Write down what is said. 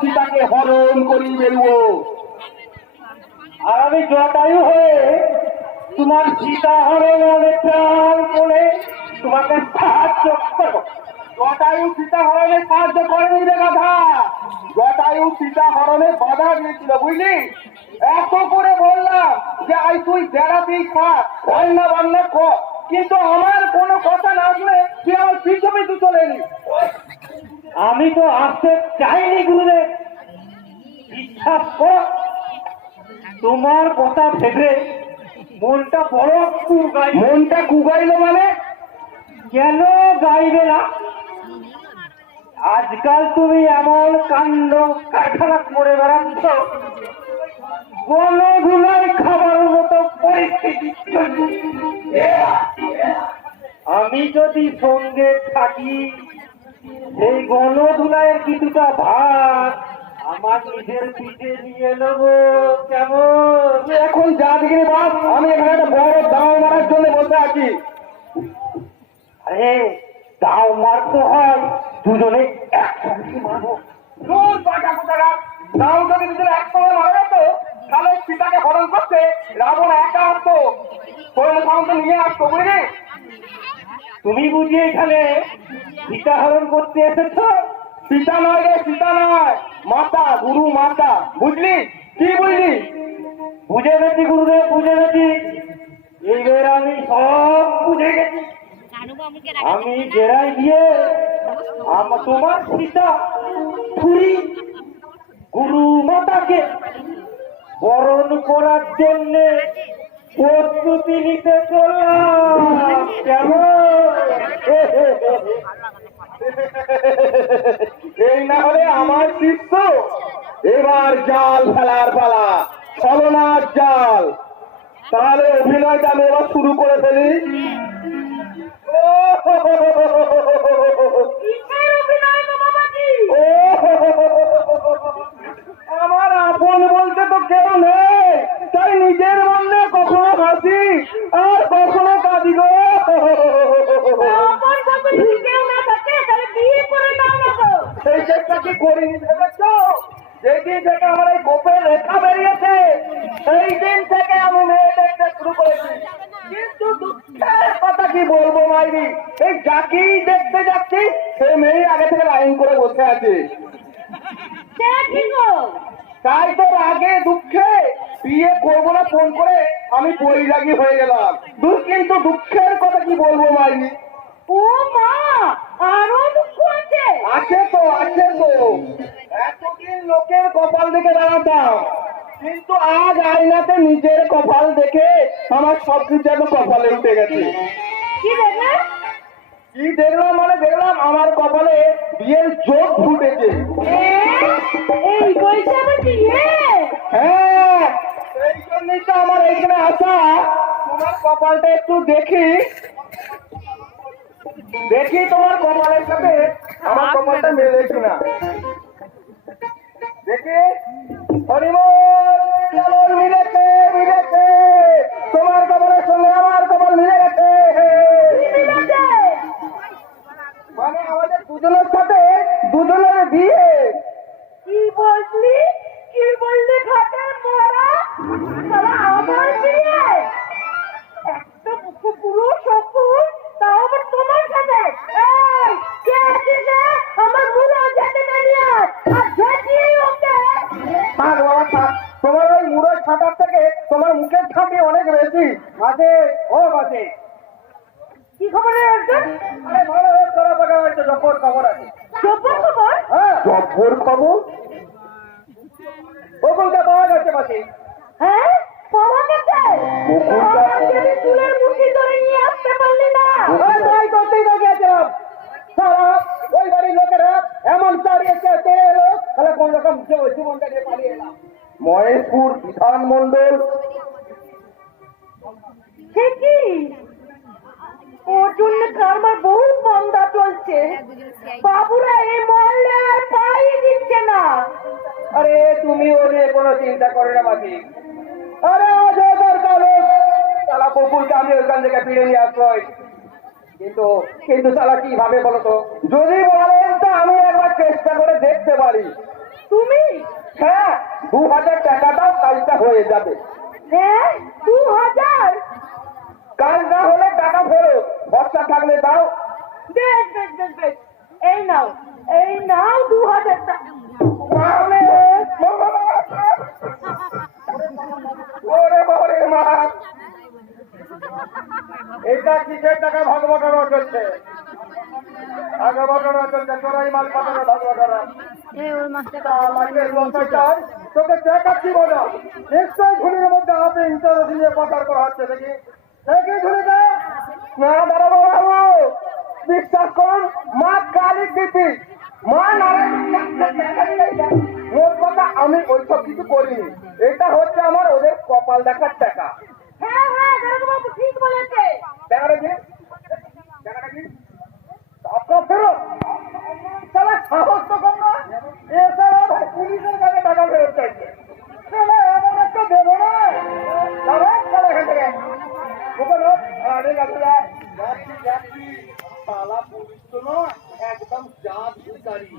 সীতাকে হরণ করি বেরুব। আর আমি জটায়ু হয়ে তোমার সীতা হরণে প্রাণ করে তোমাকে সাহায্য করবো। জটায়ু সীতা হরণে সাহায্য করেনি রে গাধা, জটায়ু সীতা হরণে বাধা দিয়েছিল, বুঝলি? এত করে বললাম যে আই তুই বেড়াতেই খা, রান্না বান্না কর, কিন্তু আমার কোনো কথা না শুনে তুই আমার পিছু পিছু চলে এলি। আমি তো আসতে চাইনি গুরুদেব, বিশ্বাস কর তোমার কথা ভেবে মনটা বড় মনটা কুগাইলো। মানে কেন গাইবে না? আজকাল তুমি এমন কাণ্ড কারখানা করে বেড়াচ্ছ, গণধুলাই খাবার মতো পরিস্থিতি। আমি যদি সঙ্গে থাকি এই গণধুলাইয়ের কিছুটা ভাগ আমার নিজের পিঠে নিয়ে নেবো, কেমন? এখন যা দিকে বাপ, আমি এখানে একটা বড় দাও মারার জন্য বসে আছি। আরে দাও মারতে হয় দুজনে একসঙ্গে মারবো। দাও যদি দুজনে একসঙ্গে মারা যেত তাহলে সীতাকে হরণ করতে রাবণ একা আসতো, সৈন্য নিয়ে আসতো, বুঝলি? তুমি বুঝি এখানে সীতা হরণ করতে এসেছ? সীতা নয় রে, সীতা নয়, মাতা, গুরু মাতা, বুঝলি? কি বুঝলি? বুঝে গেছি গুরুদেব, বুঝে গেছি। এইবার আমি সব বুঝে গেছি। আমি জেরাই দিয়ে তোমার সীতা পুরী গুরু মাতাকে বরণ করার জন্য প্রস্তুতি নিতে চললাম, কেমন? এই না হলে আমার শিষ্য, এবার জাল ফেলার পালা, ছলনার জাল। তাহলে অভিনয়টা আমি এবার শুরু করে ফেলি। আমার আপন বলতে তো কেউ নেই, তাই নিজের মনে কখনো হাসি আর কখনো কাঁদি গো। সেই চেষ্টা কি করিনি ভেবেছ? যেদিন থেকে আমার এই গোপের রেখা বেরিয়েছে সেই দিন থেকে আমি মেয়ে দেখতে শুরু করেছি, কিন্তু দুঃখের কথা কি বলবো মাইরি, এই যাকেই দেখতে যাচ্ছি সে মেয়ে আগে থেকে লাইন করে বসে আছে। তাই তো আগে দুঃখে বিয়ে করবো না ফোন করে আমি বৈরাগী হয়ে গেলাম। কিন্তু দুঃখের কথা কি বলবো মাইরি। ও মা, আরো দুঃখ আছে? আছে তো, আছে তো। এতদিন লোকের কপাল দেখে দাঁড়াতাম, কিন্তু আজ আয়নাতে নিজের কপাল দেখে আমার সবকিছু যেন কপালে উঠে গেছে। কি দেখলাম? কি দেখলাম মানে দেখলাম আমার কপালে বিয়ের যোগ ফুটেছে। এই বয়সে আমার বিয়ে? হ্যাঁ, সেই জন্যই তো আমার এইখানে আসা। তোমার কপালটা একটু দেখি, দেখি তোমার কপালের সাথে আমার কপালটা মেলে কিনা। দেখি, হরিবল মিলেছে, মিলেছে, তোমার কপালের সঙ্গে আমার কপাল মিলে গেছে। মানে আমাদের দুজনের সাথে দুজনের বিয়ে। কি বললি? কি বললি? ঘাটের মরা আমার বিয়ে? একটা পুরো শকুন, তাও আবার তোমার সাথে। কে আছিস রে? আমার মুড়ো যেতে দাঁড়িয়ে আর যেতেই ওকে। তোমার ওই মুড়ো ছাটার থেকে তোমার মুখের ছাঁটি অনেক বেশি আছে। ও আছে, কি খবর রে? আরে ভালো করা পাকা হয়েছে, জব্বর খবর আছে। জব্বর খবর? হ্যাঁ, জব্বর খবর। বকুলটা পাওয়া গেছে বাসি। হ্যাঁ, পাওয়া গেছে? বকুলটা চুলের মুঠি ধরে নিয়ে আসতে পারলি না? তাই করতেই তো গেছিলাম। সারা ওই বাড়ির লোকেরা এমন চালিয়েছে, তেরে এলো, তাহলে কোন রকম জীবনটা নিয়ে পালিয়ে এলাম। মহেশপুর বিধানমন্ডল। সে কি? ওর জন্য আমার বহু বন্ধা চলছে। বাবুরা এই মহল্লে আর পাই দিচ্ছে না। আরে তুমি ও নিয়ে কোনো চিন্তা করে না বাকি। আরে দরকার তারা বকুলকে আমি ওইখান থেকে ফিরে নিয়ে আসবই। কিন্তু কিন্তু তারা কিভাবে বলো তো? যদি বলেন তো আমি একবার চেষ্টা করে দেখতে পারি। তুমি? হ্যাঁ, 2000 টাকা দাও, কাজটা হয়ে যাবে। হ্যাঁ 2000? কাজ না হলে টাকা ফেরত, ভরসা থাকলে দাও। বেশ বেশ বেশ বেশ, এই নাও 2000 টাকা। মারে, ওরে বাবারে মা, এটা কিসের টাকা ভাগ বটানো চলছে? ভাগ বটানো চলছে, তোরাই মাল পাঠানো ভাগ বটানো। তোকে দেখাচ্ছি বলো, নিশ্চয়ই ঝুলির মধ্যে হাতে ইন্টার দিয়ে পাচার করা হচ্ছে। দেখি দেখি ঝুলিটা। না দাদা বাবু, বিশ্বাস করুন, মা কালীর দিদি, মা নারায়ণ, ওর কথা আমি ওইসব কিছু করিনি। এটা হচ্ছে আমার ওদের কপাল দেখার টাকা। হ্যাঁ হ্যাঁ দারোগাবাবু ঠিক বলেছে। টাকাটা কি? টাকাটা কি? টাকা ফেরত? শালা সাহস তো কম না? এ শালা ভাই পুলিশের কাছে টাকা ফেরত চাইছে। শালা এমন একটা দেবো না। যাবে? শালা এখান থেকে। ওকে লোক, আরে গাছরা, যাচ্ছি। শালা পুলিশ তো নয়, একদম জাত ভিখারি।